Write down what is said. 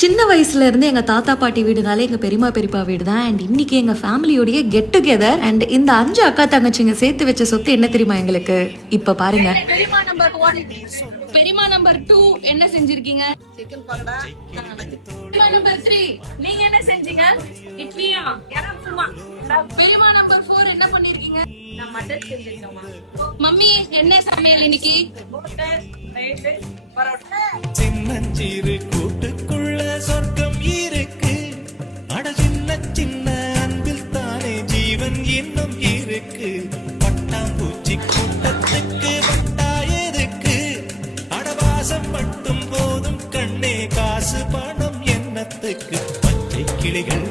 சின்ன வயசுல இருந்து எங்க தாத்தா பாட்டி வீடுனாலே எங்க பெரியமா பெரியப்பா வீடு தான். அண்ட் இன்னைக்கு எங்க ஃபேமிலியோடைய கெட் டுகெதர். அண்ட் இந்த 5 அக்கா தங்கச்சிங்க சேர்த்து வச்ச சொத்து என்ன தெரியுமா எங்களுக்கு? இப்ப பாருங்க. பெரியமா நம்பர் 1, பெரியமா நம்பர் 2 என்ன செஞ்சிருக்கீங்க? சிக்கன் பக்கோடா. பெரியமா நம்பர் 3 நீங்க என்ன செஞ்சீங்க? இட்லியா? யாரும் சும்மா. பெரியமா நம்பர் 4 என்ன பண்ணிருக்கீங்க? நான் மட்டன் செஞ்சிருக்கேன்மா. மம்மி என்ன சமையல் இன்னைக்கு? சின்னஞ்சிறு கூட்டுக்குள்ள சொர்க்கம் இருக்கு. அட சின்ன சின்ன அன்பில் தானே ஜீவன் இன்னும் இருக்கு. பட்டாம்பூச்சி கூட்டத்துக்கு வட்டாயதுக்கு. அடவாசம் மட்டும் போதும் கண்ணே, காசு பணம் என்னத்துக்கு. பச்சை கிளிகள்